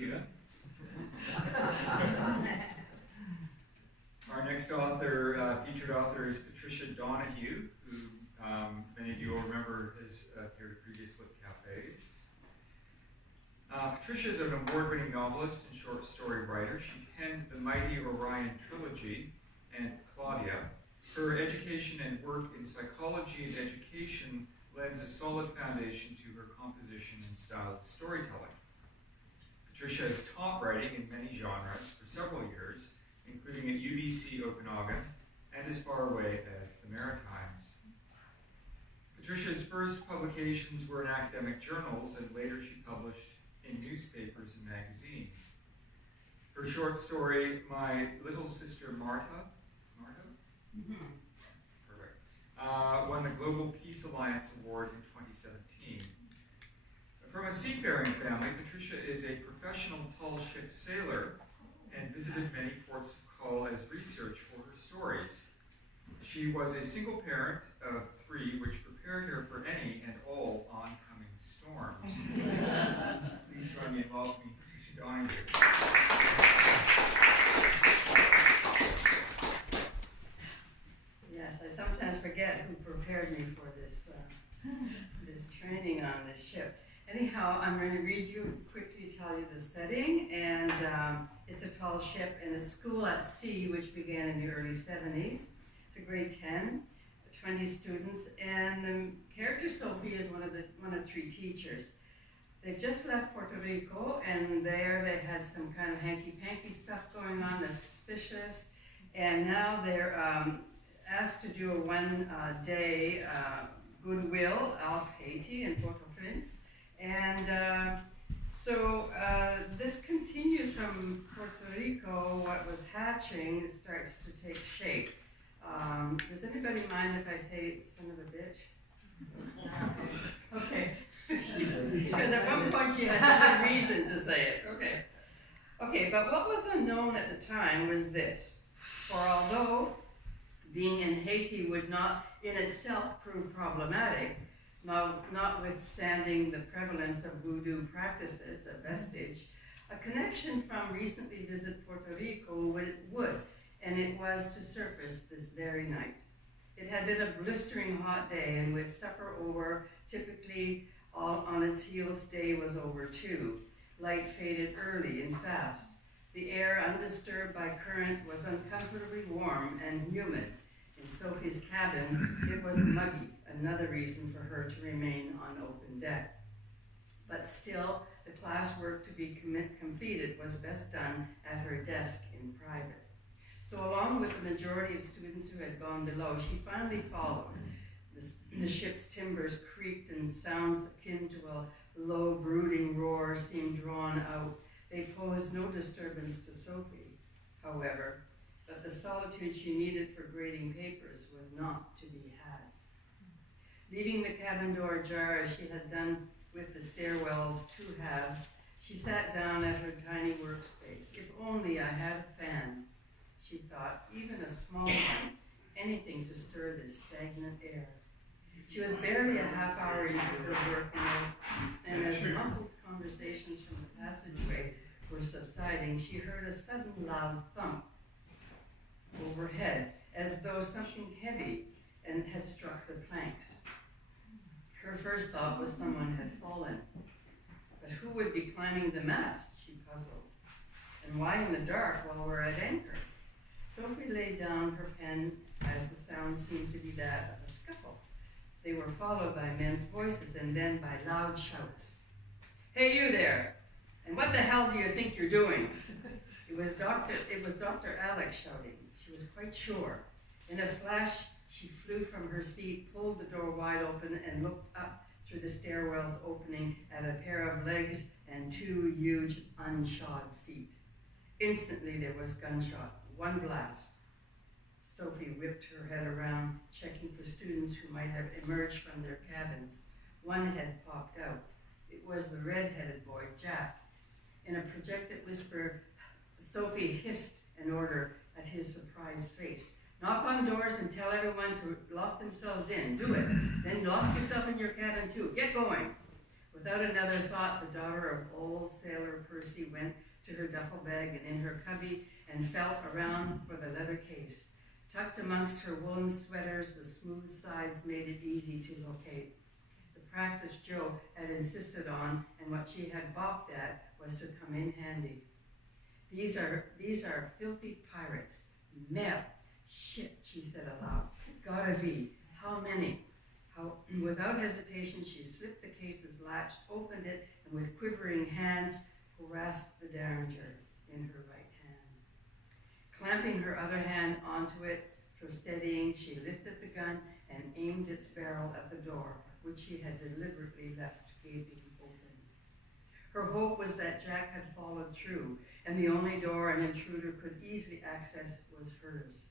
Tina. Our next author, featured author, is Patricia Donahue, who many of you will remember has appeared at previous Lit Cafes. Patricia is an award-winning novelist and short story writer. She penned the Mighty Orion trilogy and Claudia. Her education and work in psychology and education lends a solid foundation to her composition and style of storytelling. Patricia has taught writing in many genres for several years, including at UBC Okanagan and as far away as the Maritimes. Patricia's first publications were in academic journals, and later she published in newspapers and magazines. Her short story, My Little Sister Marta? Mm-hmm. Perfect. Won the Global Peace Alliance Award in 2017. From a seafaring family, Patricia is a professional tall ship sailor and visited many ports of call as research for her stories. She was a single parent of 3, which prepared her for any and all oncoming storms. Please join me in welcoming Patricia Donahue. Yes, I sometimes forget who prepared me for this this training on this ship. Anyhow, I'm going to read you, quickly tell you the setting, and it's a tall ship in a school at sea which began in the early 70s. It's a grade 10, 20 students, and the character Sophie is one of 3 teachers. They've just left Puerto Rico, and there they had some kind of hanky-panky stuff going on that's suspicious, and now they're asked to do a one-day goodwill off Haiti in Port-au-Prince. And so this continues from Puerto Rico. What was hatching starts to take shape. Does anybody mind if I say son of a bitch? Okay. Because at one point she had a good reason to say it. Okay. Okay, but what was unknown at the time was this. For although being in Haiti would not in itself prove problematic, notwithstanding the prevalence of voodoo practices, a vestige, a connection from recently visited Puerto Rico would, and it was to surface this very night. It had been a blistering hot day, and with supper over, typically all on its heels, day was over too. Light faded early and fast. The air, undisturbed by current, was uncomfortably warm and humid. In Sophie's cabin, it was muggy, another reason for her to remain on open deck. But still, the classwork to be completed was best done at her desk in private. So along with the majority of students who had gone below, she finally followed. The ship's timbers creaked, and sounds akin to a low, brooding roar seemed drawn out. They posed no disturbance to Sophie, however, but the solitude she needed for grading papers was not to be had. Leaving the cabin door ajar as she had done with the stairwell's 2 halves, she sat down at her tiny workspace. If only I had a fan, she thought, even a small one, anything to stir this stagnant air. She was barely a half hour into her work, and as muffled conversations from the passageway were subsiding, she heard a sudden loud thump overhead, as though something heavy and had struck the planks. Her first thought was someone had fallen. But who would be climbing the mast, she puzzled. And why in the dark while we're at anchor? Sophie laid down her pen as the sound seemed to be that of a scuffle. They were followed by men's voices and then by loud shouts. Hey, you there! And what the hell do you think you're doing? It was Dr. Alex shouting. She was quite sure. In a flash, she flew from her seat, pulled the door wide open, and looked up through the stairwell's opening at a pair of legs and 2 huge, unshod feet. Instantly, there was gunshot, 1 blast. Sophie whipped her head around, checking for students who might have emerged from their cabins. 1 head popped out. It was the red-headed boy, Jack. In a projected whisper, Sophie hissed an order at his surprised face. Knock on doors and tell everyone to lock themselves in. Do it. Then lock yourself in your cabin too. Get going. Without another thought, the daughter of old Sailor Percy went to her duffel bag and in her cubby and felt around for the leather case. Tucked amongst her woolen sweaters, the smooth sides made it easy to locate. The practice Joe had insisted on and what she had balked at was to come in handy. These are filthy pirates. Mel. Shit, she said aloud. Gotta be. How many? Without hesitation, she slipped the case's latch, opened it, and with quivering hands, grasped the derringer in her right hand. Clamping her other hand onto it for steadying, she lifted the gun and aimed its barrel at the door, which she had deliberately left gaping open. Her hope was that Jack had followed through, and the only door an intruder could easily access was hers.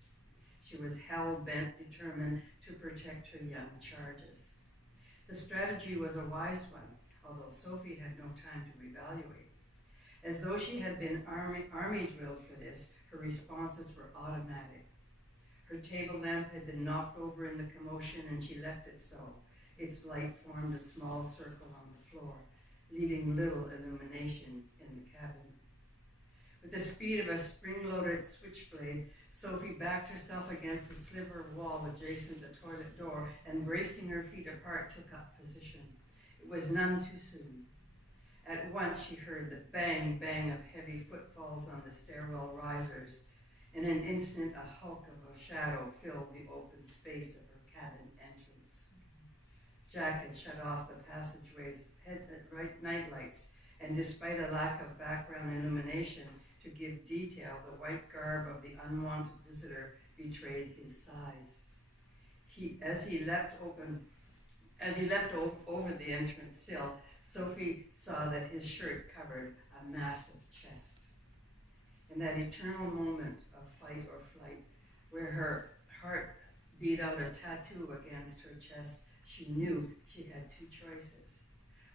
She was hell-bent, determined to protect her young charges. The strategy was a wise one, although Sophie had no time to evaluate. As though she had been army drilled for this, her responses were automatic. Her table lamp had been knocked over in the commotion, and she left it so. Its light formed a small circle on the floor, leaving little illumination in the cabin. With the speed of a spring-loaded switchblade, Sophie backed herself against the sliver of wall adjacent the toilet door and, bracing her feet apart, took up position. It was none too soon. At once she heard the bang-bang of heavy footfalls on the stairwell risers. In an instant, a hulk of a shadow filled the open space of her cabin entrance. Jack had shut off the passageway's night lights, and despite a lack of background illumination to give detail, the white garb of the unwanted visitor betrayed his size. As he leapt over the entrance sill, Sophie saw that his shirt covered a massive chest. In that eternal moment of fight or flight, where her heart beat out a tattoo against her chest, she knew she had two choices.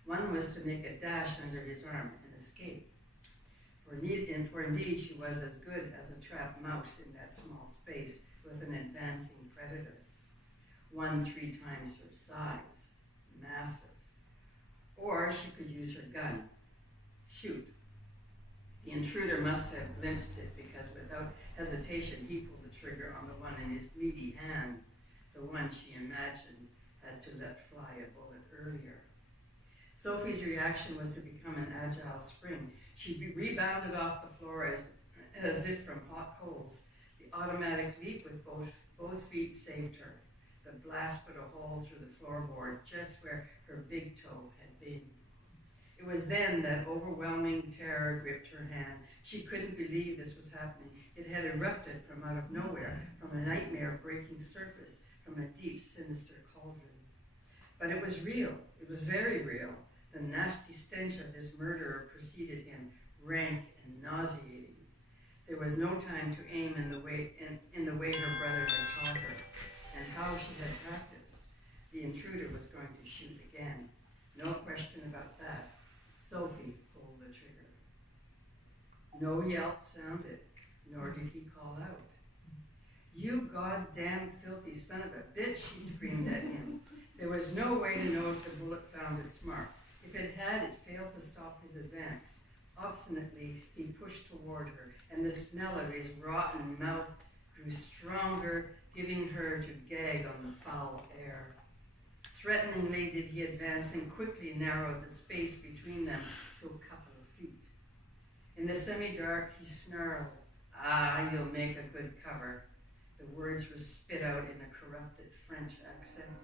One was to make a dash under his arm and escape. For indeed she was as good as a trapped mouse in that small space with an advancing predator. 1 3 times her size, massive. Or she could use her gun, shoot. The intruder must have glimpsed it because without hesitation he pulled the trigger on the one in his meaty hand, the one she imagined had to let fly a bullet earlier. Sophie's reaction was to become an agile spring. She rebounded off the floor as if from hot coals. The automatic leap with both feet saved her. The blast put a hole through the floorboard just where her big toe had been. It was then that overwhelming terror gripped her hand. She couldn't believe this was happening. It had erupted from out of nowhere, from a nightmare-breaking surface, from a deep, sinister cauldron. But it was real. It was very real. The nasty stench of this murderer preceded him, rank and nauseating. There was no time to aim in the way her brother had taught her, and how she had practiced. The intruder was going to shoot again. No question about that. Sophie pulled the trigger. No yelp sounded, nor did he call out. "You goddamn filthy son of a bitch," she screamed at him. There was no way to know if the bullet found its mark. If it had, it failed to stop his advance. Obstinately, he pushed toward her, and the smell of his rotten mouth grew stronger, giving her to gag on the foul air. Threateningly did he advance and quickly narrowed the space between them to a couple of feet. In the semi-dark, he snarled, "Ah, you'll make a good cover." The words were spit out in a corrupted French accent.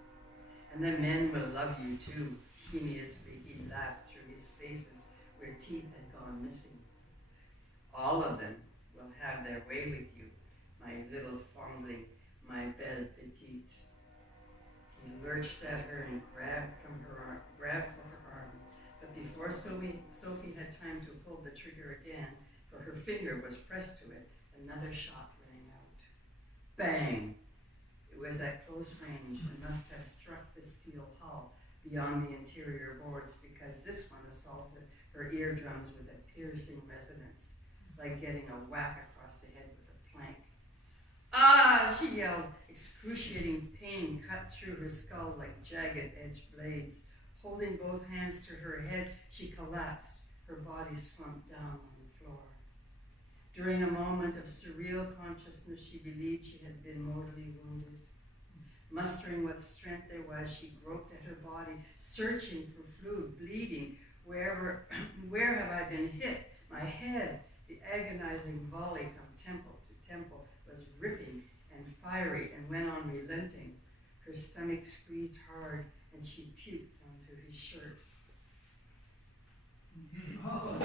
"And the men will love you too." Humorously, he laughed through his spaces where teeth had gone missing. "All of them will have their way with you, my little fondling, my belle petite." He lurched at her and grabbed for her arm, but before Sophie had time to pull the trigger again, for her finger was pressed to it, another shot rang out. Bang! It was at close range and must have struck the steel hull beyond the interior boards, because this one assaulted her eardrums with a piercing resonance, like getting a whack across the head with a plank. "Ah!" she yelled. Excruciating pain cut through her skull like jagged-edged blades. Holding both hands to her head, she collapsed, her body slumped down on the floor. During a moment of surreal consciousness, she believed she had been mortally wounded. Mustering what strength there was, she groped at her body, searching for fluid, bleeding. Where have I been hit? My head, the agonizing volley from temple to temple, was ripping and fiery and went on relenting. Her stomach squeezed hard and she puked onto his shirt. Oh,